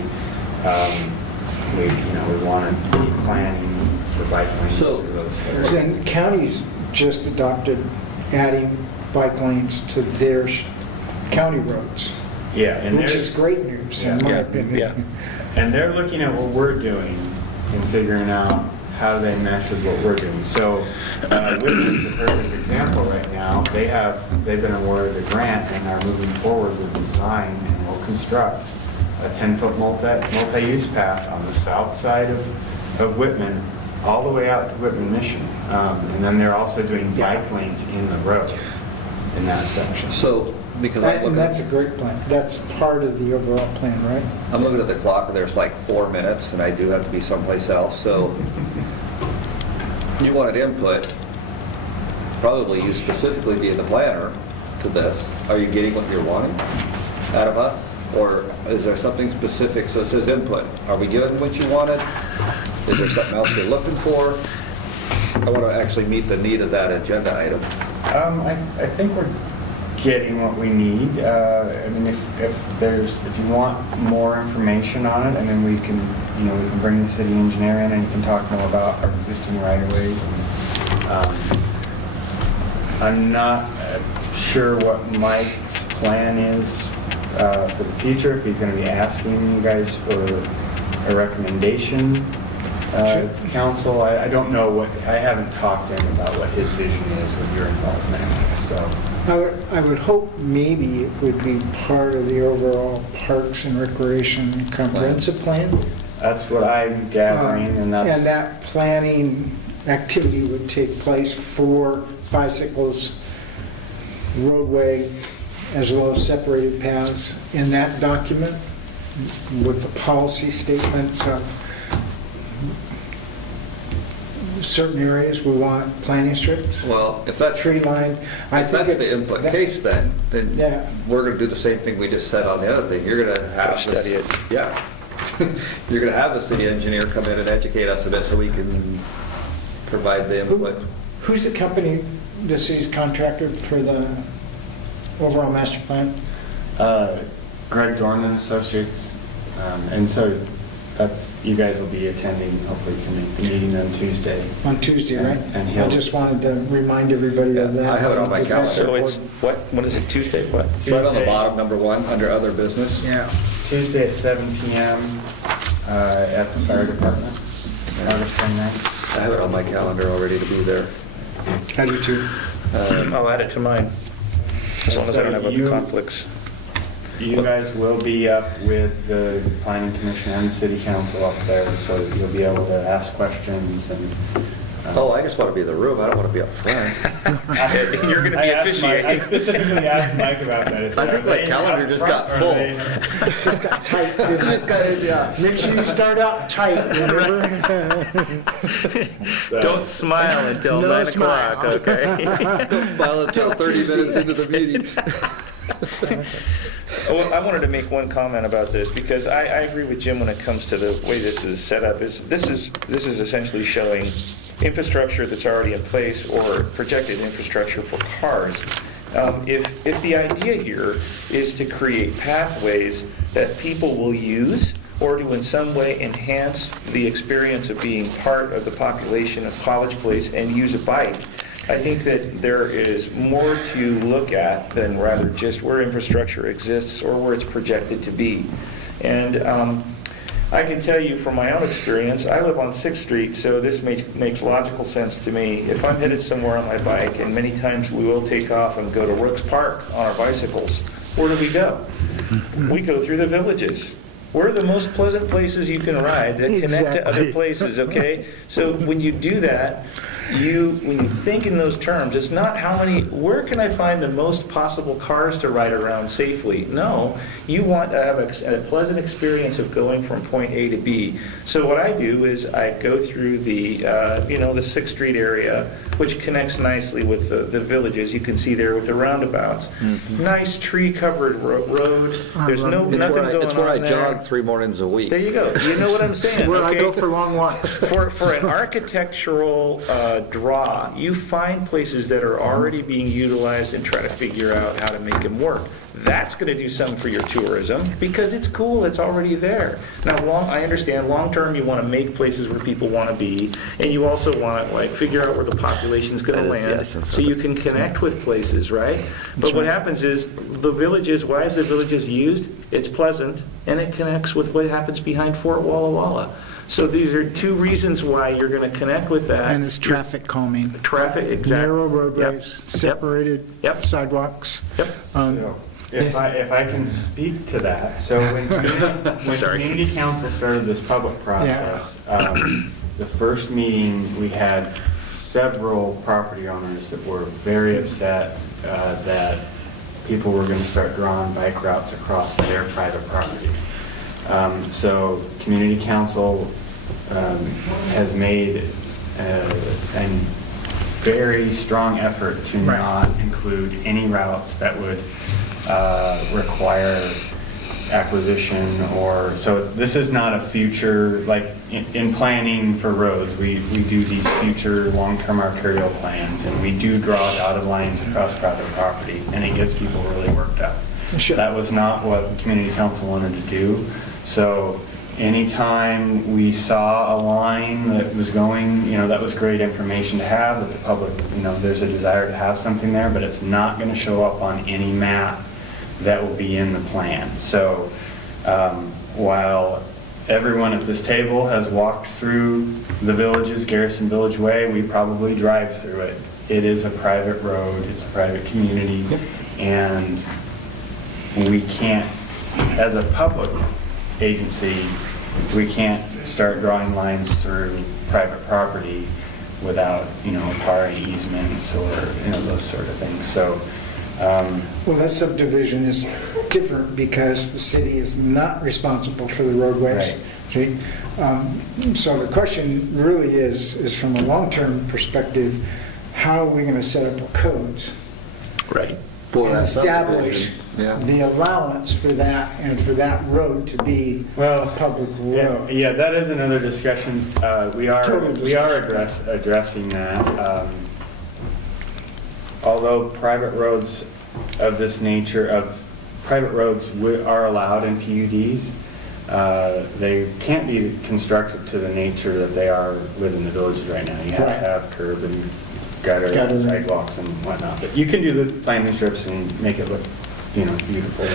we want to keep planning for bike lanes through those sections. And counties just adopted adding bike lanes to their county roads, Yeah, and which is great news, in my opinion. Yeah. And they're looking at what we're doing and figuring out how they mesh with what we're doing. So Whitman's a perfect example right now. They've been awarded a grant and are moving forward with design and will construct a 10-foot multi-use path on the south side of Whitman, all the way out to Whitman Mission. And then they're also doing bike lanes in the road in that section. So, because I'm And looking, that's a great plan. That's part of the overall plan, right? I'm looking at the clock, and there's like 4 minutes, and I do have to be someplace else, so you wanted input, probably you specifically being the planner to this. Are you getting what you're wanting out of us? Or is there something specific, so it says input, are we getting what you wanted? Is there something else you're looking for? I want to actually meet the need of that agenda item. I think we're getting what we need. I mean, if you want more information on it, and then we can bring the city engineer in and you can talk more about our existing right-of-ways. I'm not sure what Mike's plan is for the future, if he's going to be asking you guys for a recommendation. Council, I don't know I haven't talked to him about what his vision is with your involvement, so. I would hope maybe it would be part of the overall Parks and Recreation comprehensive plan. That's what I'm gathering, and that's. And that planning activity would take place for bicycles, roadway, as well as separated paths in that document with the policy statements of certain areas we want planning strips. Well, if that's Tree line. If that's the input case, then Yeah. we're going to do the same thing we just said on the other thing. You're going to have Study it. Yeah. You're going to have the city engineer come in and educate us a bit so we can provide the input. Who's the company, the city's contractor for the overall master plan? Greg Dorn and Associates, and so you guys will be attending, hopefully, to make the meeting on Tuesday. On Tuesday, right? And I he'll- just wanted to remind everybody of Yeah, that. I have it on my because that's calendar. So it's, important. what is it, Tuesday, what? It's right on the bottom, number 1, under other business. Yeah. Tuesday at 7 p.m. At the fire department, August 29th. I have it on my calendar already to be there. I do too. I'll add it to mine, as long as I don't have You- other conflicts. You guys will be up with the planning commission and the city council up there, so you'll be able to ask questions and. Oh, I just want to be in the room. I don't want to be up front. You're going to be I asked Mike- I officiating. specifically asked Mike about that. Is I think are my they calendar up just front got or full. are they- Just got tight. didn't it? Just got, yeah. Make sure you start out tight, remember? So- Don't smile until No 9 smile. o'clock, okay? Don't smile until 30 minutes into the meeting. Well, I wanted to make one comment about this, because I agree with Jim when it comes to the way this is set up. This is essentially showing infrastructure that's already in place or projected infrastructure for cars. If the idea here is to create pathways that people will use or to in some way enhance the experience of being part of the population of College Place and use a bike, I think that there is more to look at than rather just where infrastructure exists or where it's projected to be. And I can tell you from my own experience, I live on 6th Street, so this makes logical sense to me. If I'm headed somewhere on my bike, and many times we will take off and go to Rooks Park on our bicycles, where do we go? We go through the villages. Where are the most pleasant places you can ride that connect to other Exactly. places, okay? So when you do that, when you think in those terms, it's not where can I find the most possible cars to ride around safely? No, you want to have a pleasant experience of going from point A to B. So what I do is I go through the 6th Street area, which connects nicely with the villages. You can see there with the roundabouts. Nice tree-covered road. There's nothing going on It's where I there. jog 3 mornings a week. There you go. You know what I'm saying? Where I okay? go for long walks. For an architectural draw, you find places that are already being utilized and try to figure out how to make them work. That's going to do something for your tourism because it's cool, it's already there. Now, I understand long-term you want to make places where people want to be, and you also want to figure out where the population's going to That is the land, essence of so you it. can connect with places, right? But what happens is, why is the villages used? It's pleasant, and it connects with what happens behind Fort Walla Walla. So these are 2 reasons why you're going to connect with that. And it's traffic calming. Traffic, exactly. Narrow roadways, Yep. separated Yep. sidewalks. Yep. So, if I can speak to that, so when Sorry. community council started this public process, the first meeting, we had several property owners that were very upset that people were going to start drawing bike routes across their private property. So community council has made a very strong effort to Right. not include any routes that would require acquisition so this is not a future, like in planning for roads, we do these future long-term arterial plans and we do draw dotted lines across private property and it gets people really worked up. Sure. That was not what the community council wanted to do. So anytime we saw a line that was going, that was great information to have, that the public, there's a desire to have something there, but it's not going to show up on any map that will be in the plan. So while everyone at this table has walked through the villages, Garrison Village Way, we probably drive through it. It is a private road, it's a private community, and we can't, as a public agency, we can't start drawing lines through private property without, acquiring easements or, those sort of things. So, Well, that subdivision is different because the city is not responsible for the roadways. Right. Okay? So the question really is from a long-term perspective, how are we going to set up our codes Right. For and that establish subdivision, yeah. the allowance for that and for that road to be a public road? Yeah, that is another discussion. We are Total discussion. addressing that. Although private roads of this nature, are allowed in PUDs, they can't be constructed to the nature that they are within the villages right now. You have to Right. have curb and gutter Gutter. and sidewalks and whatnot. But you can do the planting strips and make it look, beautiful.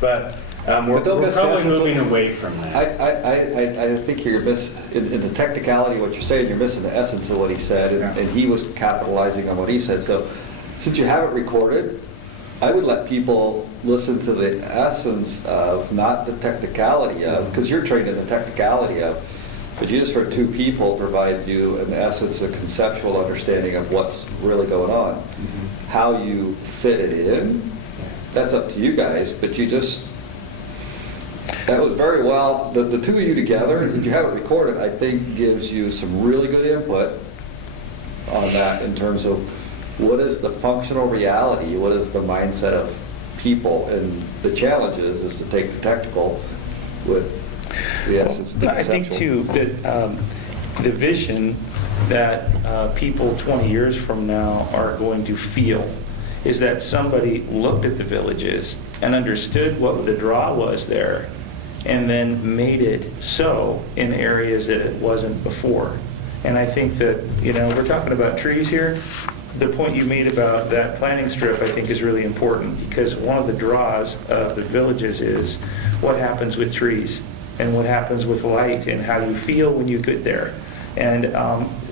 But we're But don't miss the probably essence of- moving away from that. I think you're in the technicality of what you're saying, you're missing the essence of what he said, Yeah. and he was capitalizing on what he said. So since you have it recorded, I would let people listen to the essence of, not the technicality of, because you're trained in the technicality of, but you just heard 2 people provide you, in essence, a conceptual understanding of what's really going on. How you fit it in, that's up to you guys, but that was very well, the 2 of you together, if you have it recorded, I think gives you some really good input on that in terms of what is the functional reality, what is the mindset of people, and the challenge is to take the technical with the essence, the I think conceptual. too, that the vision that people 20 years from now are going to feel is that somebody looked at the villages and understood what the draw was there and then made it so in areas that it wasn't before. And I think that, we're talking about trees here. The point you made about that planting strip, I think, is really important because one of the draws of the villages is what happens with trees and what happens with light and how you feel when you get there. And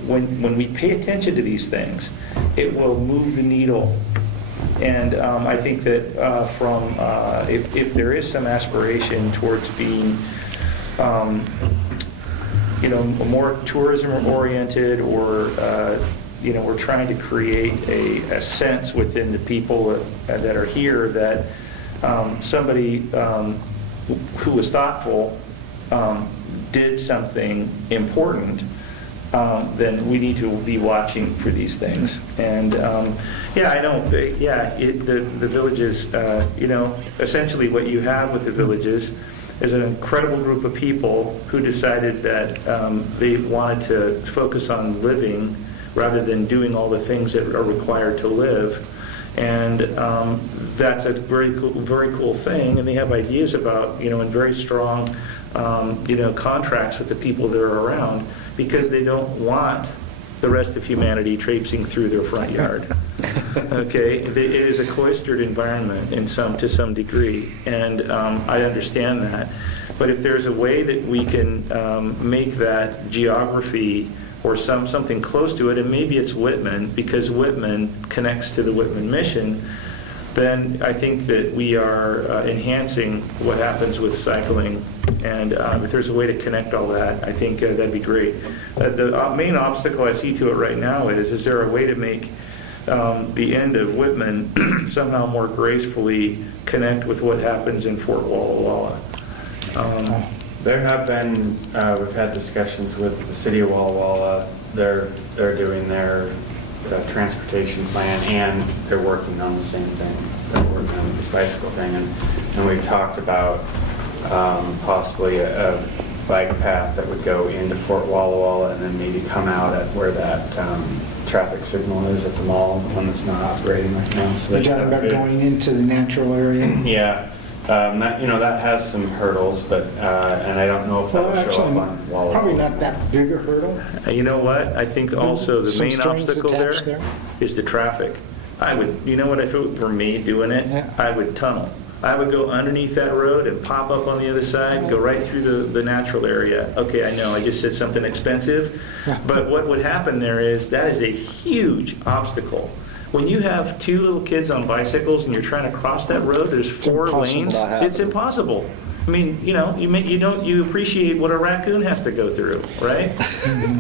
when we pay attention to these things, it will move the needle And I think that if there is some aspiration towards being, more tourism-oriented, or, we're trying to create a sense within the people that are here that somebody who was thoughtful did something important, then we need to be watching for these things. And I know, the villages, essentially what you have with the villages is an incredible group of people who decided that they wanted to focus on living rather than doing all the things that are required to live. And that's a very cool thing. And they have ideas about, and very strong, contracts with the people that are around, because they don't want the rest of humanity traipsing through their front yard. Okay, it is a cloistered environment to some degree, and I understand that. But if there's a way that we can make that geography or something close to it, and maybe it's Whitman, because Whitman connects to the Whitman mission, then I think that we are enhancing what happens with cycling. And if there's a way to connect all that, I think that'd be great. The main obstacle I see to it right now is there a way to make the end of Whitman somehow more gracefully connect with what happens in Fort Walla Walla? There have been, we've had discussions with the city of Walla Walla. They're doing their transportation plan, and they're working on the same thing. They're working on this bicycle thing, and we talked about possibly a bike path that would go into Fort Walla Walla and then maybe come out at where that traffic signal is at the mall, the one that's not operating right now. So You're talking about going into the natural area? Yeah. That has some hurdles, but and I don't know if that'll show up on Walla. Probably not that big a hurdle. You know what? I think also the Some main strings obstacle attached there is the traffic. If it were me doing it, Yeah. I would tunnel. I would go underneath that road and pop up on the other side, go right through the natural area. Okay, I know, I just said something expensive, but what would happen there is that is a huge obstacle. When you have two little kids on bicycles and you're trying to cross that road, there's four impossible. lanes. Not happening. It's impossible. I mean, you appreciate what a raccoon has to go through, right?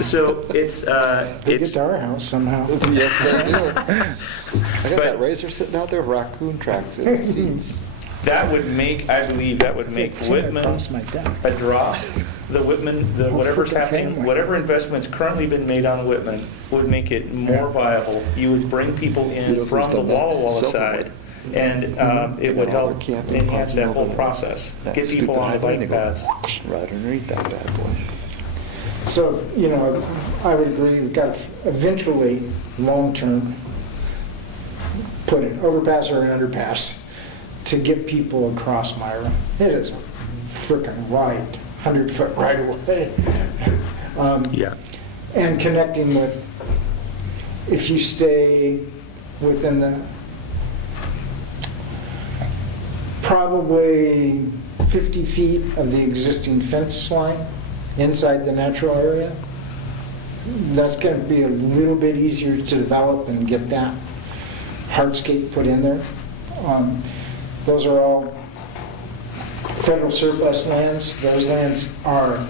So it's They get to our house somehow. Yes, they do. I got But- that razor sitting out there, raccoon tracks in the seats. I believe that would make Whitman Across my deck. a draw. The Whitman, whatever's frickin' happening, family. whatever investment's currently been made on Whitman would make it more viable. You would bring people in Who's from the done that? Walla Walla Somewhere. side, and it would help enhance that whole process. That Get people stupid on the highway, they bike go paths. right underneath that bad boy. So, I would agree, we've got to eventually, long-term, put an overpass or an underpass to get people across Myra. It is a frickin' wide, 100-foot right away. Yeah. And connecting with, if you stay within the probably 50 feet of the existing fence line inside the natural area, that's going to be a little bit easier to develop and get that hardscape put in there. Those are all federal surplus lands. Those lands are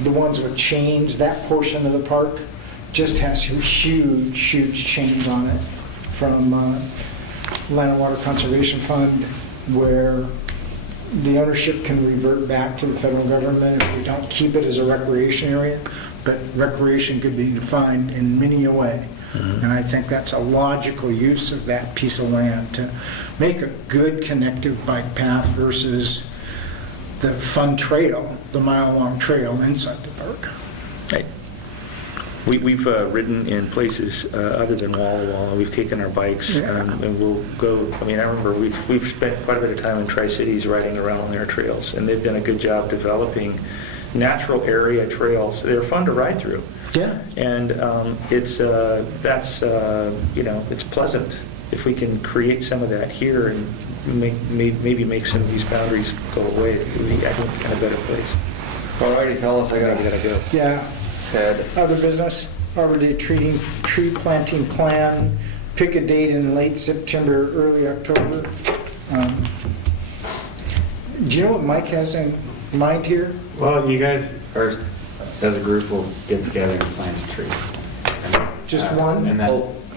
the ones with chains. That portion of the park just has huge, huge chains on it from Land and Water Conservation Fund, where the ownership can revert back to the federal government if we don't keep it as a recreation area. But recreation could be defined in many a way. And I think that's a logical use of that piece of land to make a good connective bike path versus the fun trail, the mile-long trail inside the park. Right. We've ridden in places other than Walla Walla. We've taken our bikes and we'll go. I remember we've spent quite a bit of time in Tri-Cities riding around their trails, and they've done a good job developing natural area trails. They're fun to ride through. Yeah. And it's pleasant if we can create some of that here and maybe make some of these boundaries go away. It would be, I think, in a better place. Alrighty, fellas, I gotta go. Yeah. Ted. Other business, Arbor Day tree planting plan pick a date in late September, early October. Do you know what Mike has in mind here? Well, you guys are, as a group, will get together and plant a tree. Just And one? then,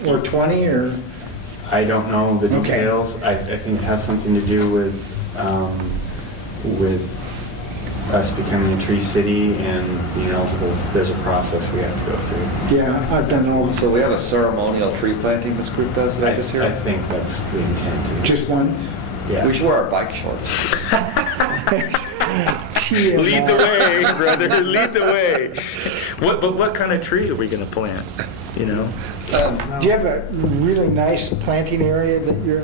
Or 20, or? I don't know the Okay. details. I think it has something to do with us becoming a tree city and being eligible. There's a process we have to go through. Yeah, I've done all, So we have a ceremonial tree planting this group does, did I just hear? I think that's the intent. just one? Yeah. We should wear our bike shorts. Lead the way, brother, lead the way. But what kind of tree are we going to plant, you know? Do you have a really nice planting area that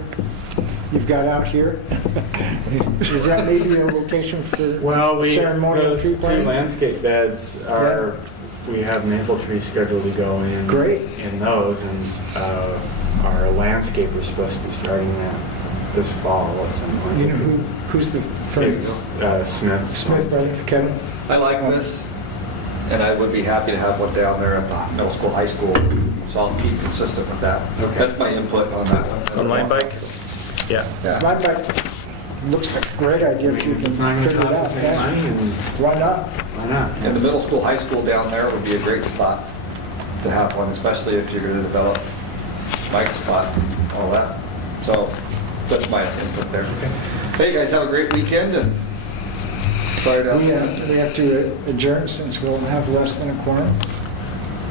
you've got out here? Is that maybe a location for Well, ceremonial those tree two planting? landscape beds are, we have maple trees scheduled to go in. Great. In those, and our landscaper's supposed to be starting that this fall at some point. You know who's the It's first? Smith. Smith, brother, Kevin? I like this, and I would be happy to have one down there at the middle school, high school, so I'll keep consistent with that. Okay. That's my input on that one. On line bike? Yeah. Yeah. My bike looks like a great idea if you can It's not going to figure it cost out. us any yeah. money, and Why not? why not? And the middle school, high school down there would be a great spot to have one, especially if you're going to develop Mike's spot and all that. So that's my input there. Hey, you guys have a great weekend, and sorry to... We have to adjourn since we'll have less than a quorum.